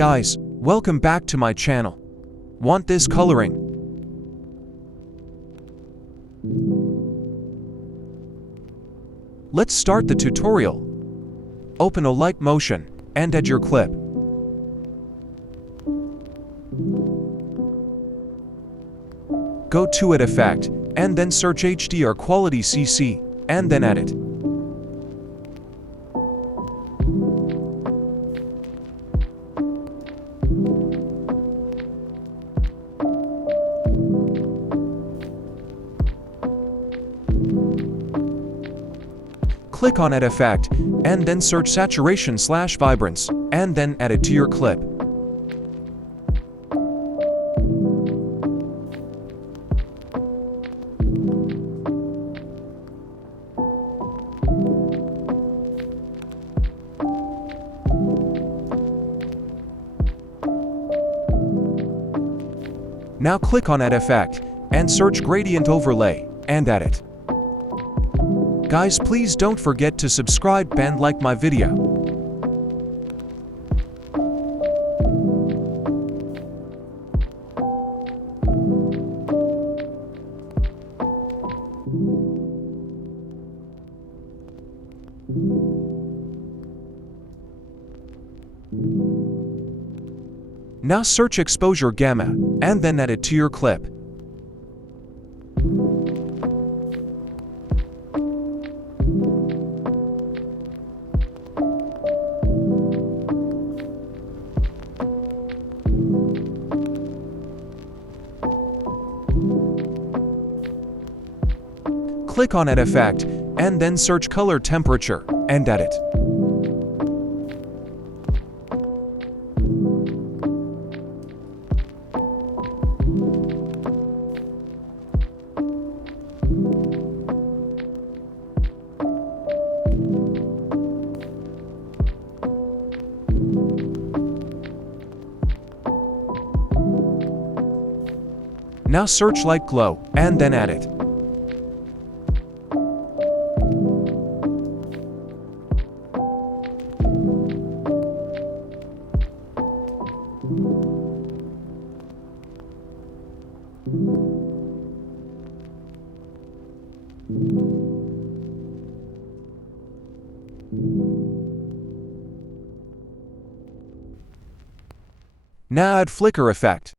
Guys, welcome back to my channel. Want this coloring? Let's start the tutorial. Open Alight Motion and add your clip. Go to Add Effect and then search HDR Quality CC and then add it. Click on Add Effect, and then search Saturation/Vibrance, and then add it to your clip. Now click on Add Effect, and search Gradient Overlay, and add it. Guys, please don't forget to subscribe and like my video. Now search Exposure Gamma, and then add it to your clip. Click on Add Effect, and then search Color Temperature, and add it. Now search Light Glow, and then add it. Now add Flicker Effect.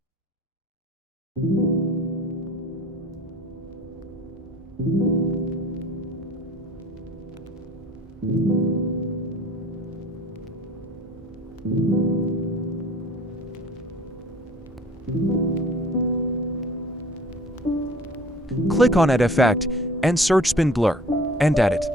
Click on Add Effect and search Spin Blur, and add it.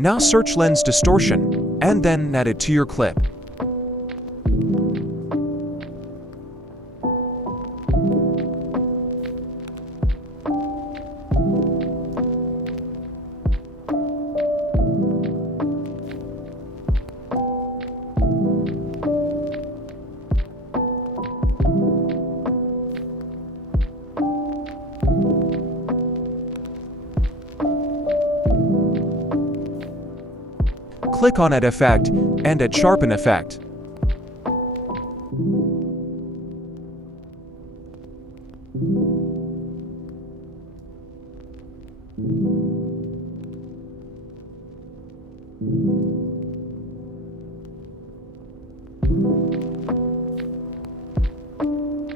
Now search Lens Distortion, and then add it to your clip. Click on Add Effect, and add Sharpen Effect.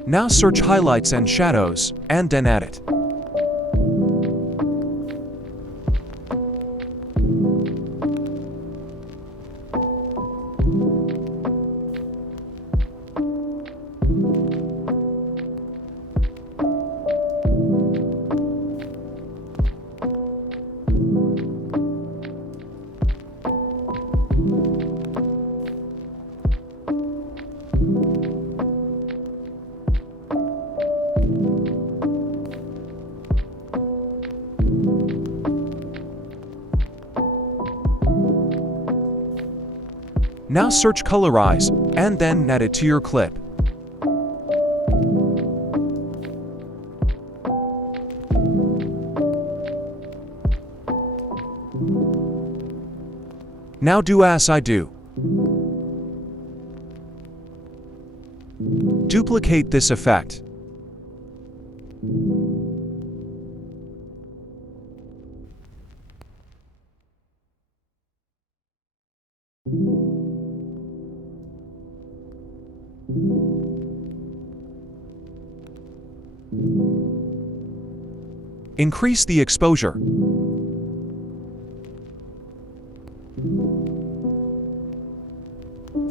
Now search Highlights and Shadows, and then add it. Now search colorize, and then add it to your clip. Now do as I do. Duplicate this effect. Increase the exposure.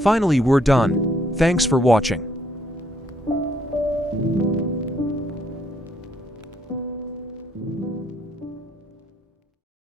Finally, we're done. Thanks for watching.